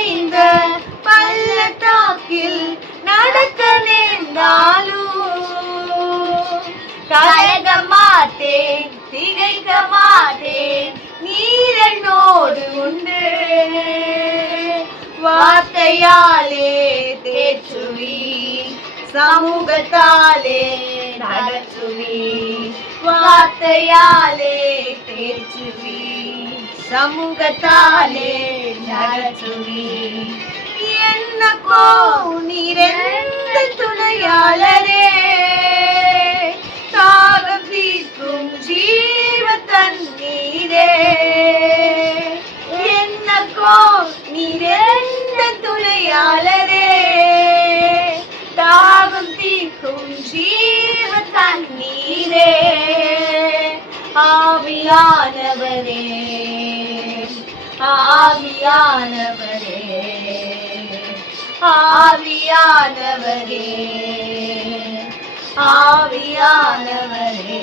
நிறைந்த பள்ளத்தாக்கில் நடக்க நேர்ந்தாலும் கலங்க மாட்டேன், திகைக்க மாட்டேன், நீர் என்னோடு உண்டு. வார்த்தையாலே தேற்றுவி, சமூகத்தாலே நடத்துவி. வார்த்தையாலே தேற்றுவி, சமூகத்தாலே நடத்துவி. என்னக்கோ நீரெந்த துணையாளரே, தாகம் தீர்க்கும் ஜீவ தண்ணீரே. என்னக்கோ நீரெந்த துணையாளரே, தாகம் தீர்க்கும் ஜீவ தண்ணீரே. ஆவியானவரே, ஆவியானவரே, ஆவியானவரே, ஆவியானவரே.